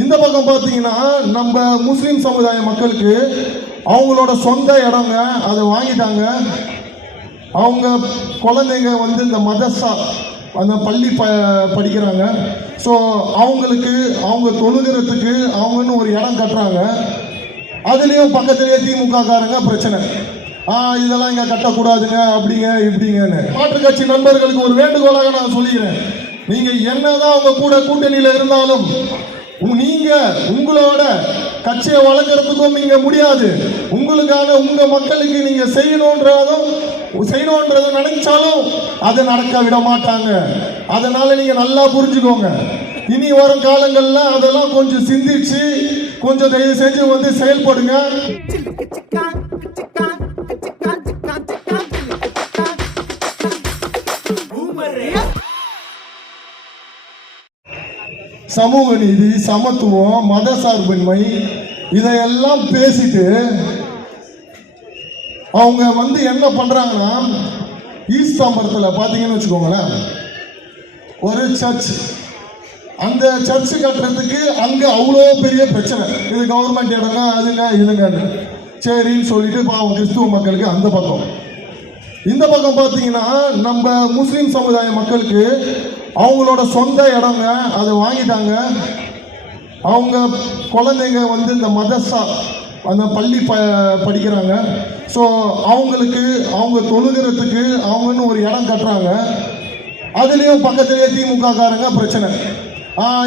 இந்த பக்கம் பார்த்தீங்கன்னா நம்ம முஸ்லீம் சமுதாய மக்களுக்கு அவங்களோட சொந்த இடங்க அதை வாங்கிட்டாங்க. அவங்க குழந்தைங்க வந்து இந்த மதரசா அந்த பள்ளி படிக்கிறாங்க. ஸோ அவங்களுக்கு அவங்க தொழுகிறதுக்கு அவங்கன்னு ஒரு இடம் கட்டுறாங்க. அதுலேயும் பக்கத்துலேயே திமுக காரங்க பிரச்சனை. இதெல்லாம் இங்கே கட்டக்கூடாதுங்க அப்படிங்க இப்படிங்கன்னு. மாற்றுக் கட்சி நண்பர்களுக்கு ஒரு வேண்டுகோளாக நான் சொல்லிக்கிறேன், நீங்கள் என்னதான் அவங்க கூட கூட்டணியில் இருந்தாலும் நீங்க உங்களோட கட்சியை வளர்க்கறதுக்கும் நீங்க முடியாது. உங்களுக்கான உங்க மக்களுக்கு நீங்க செய்யணும்ன்றத நினைச்சாலும் அதை நடக்க விட மாட்டாங்க. அதனால நீங்க நல்லா புரிஞ்சுக்கோங்க. இனி வரும் காலங்கள்ல அதெல்லாம் கொஞ்சம் சிந்திச்சு கொஞ்சம் தயவு செஞ்சு வந்து செயல்படுங்க. சமூக நீதி, சமத்துவம், மத சார்பின்மை இதையெல்லாம் பேசிட்டு அவங்க வந்து என்ன பண்றாங்கன்னா, ஈஸ்ட் தாம்பரத்தில் பார்த்தீங்கன்னு வச்சுக்கோங்களேன், ஒரு சர்ச், அந்த சர்ச் கட்டுறதுக்கு அங்கே அவ்வளோ பெரிய பிரச்சனை. இது கவர்மெண்ட் இடங்க அதுங்க இதுங்கன்னு சரின்னு சொல்லிட்டு பாவம் கிறிஸ்துவ மக்களுக்கு அந்த பக்கம். இந்த பக்கம் பார்த்தீங்கன்னா நம்ம முஸ்லீம் சமுதாய மக்களுக்கு அவங்களோட சொந்த இடங்க அதை வாங்கிட்டாங்க. அவங்க குழந்தைங்க வந்து இந்த மதரசா அந்த பள்ளி படிக்கிறாங்க. ஸோ அவங்களுக்கு அவங்க தொழுகிறதுக்கு அவங்கன்னு ஒரு இடம் கட்டுறாங்க. அதுலேயும் பக்கத்துலேயே திமுக காரங்க பிரச்சனை.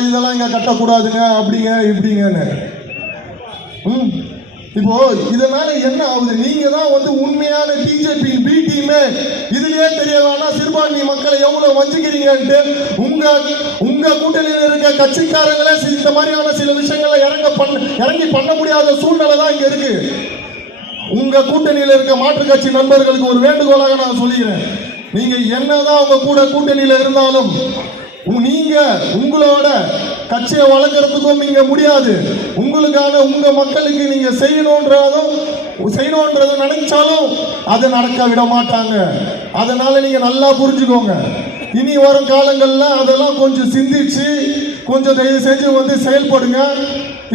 இதெல்லாம் இங்கே கட்டக்கூடாதுங்க அப்படிங்க இப்படிங்கன்னு. இப்போ இதனால என்ன ஆகுது, நீங்க தான் வந்து உண்மையான பிஜேபி பி டீமே. இதுலயே தெரிய வேணாம் சிறுபான்மை மக்களை எவ்வளவு வஞ்சிக்கிறீங்கன்ட்டு. உங்க கூட்டணியில் இருக்க கட்சிக்காரங்களே இந்த மாதிரியான சில விஷயங்களை இறங்கி பண்ண முடியாத சூழ்நிலை தான் இங்க இருக்கு. உங்க கூட்டணியில் இருக்க மாற்றுக் கட்சி நண்பர்களுக்கு ஒரு வேண்டுகோளாக நான் சொல்லிக்கிறேன், நீங்க என்னதான் உங்க கூட கூட்டணியில் இருந்தாலும் நீங்க உங்களோட கட்சியை வளர்க்கறதுக்கும் நீங்க முடியாது. உங்களுக்கான உங்க மக்களுக்கு நீங்க செய்யணும்ன்றத நினைச்சாலும் அதை நடக்க விட மாட்டாங்க. அதனால நீங்க நல்லா புரிஞ்சுக்கோங்க. இனி வரும் காலங்கள்ல அதெல்லாம் கொஞ்சம் சிந்திச்சு கொஞ்சம் தயவு செஞ்சு வந்து செயல்படுங்க.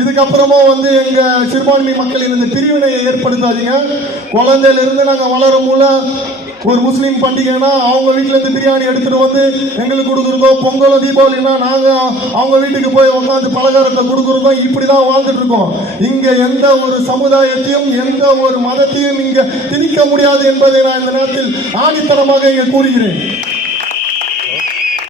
இதுக்கப்புறமா வந்து எங்க சிறுபான்மை மக்களின் இந்த பிரிவினையை ஏற்படுத்தாதீங்க. குழந்தையில இருந்து நாங்க வளரும் மூல ஒரு முஸ்லீம் பண்டிகைனா அவங்க வீட்டுல இருந்து பிரியாணி எடுத்துட்டு வந்து எங்களுக்கு கொடுக்குறதோ, பொங்கலோ தீபாவளினா நாங்க அவங்க வீட்டுக்கு போய் உட்காந்து பலகாரத்தை கொடுக்குறதோ, இப்படிதான் வாழ்ந்துட்டு இருக்கோம். இங்க எந்த ஒரு சமுதாயத்தையும் எந்த ஒரு மதத்தையும் இங்க திணிக்க முடியாது என்பதை நான் இந்த நேரத்தில் ஆணித்தனமாக இங்க கூறுகிறேன்.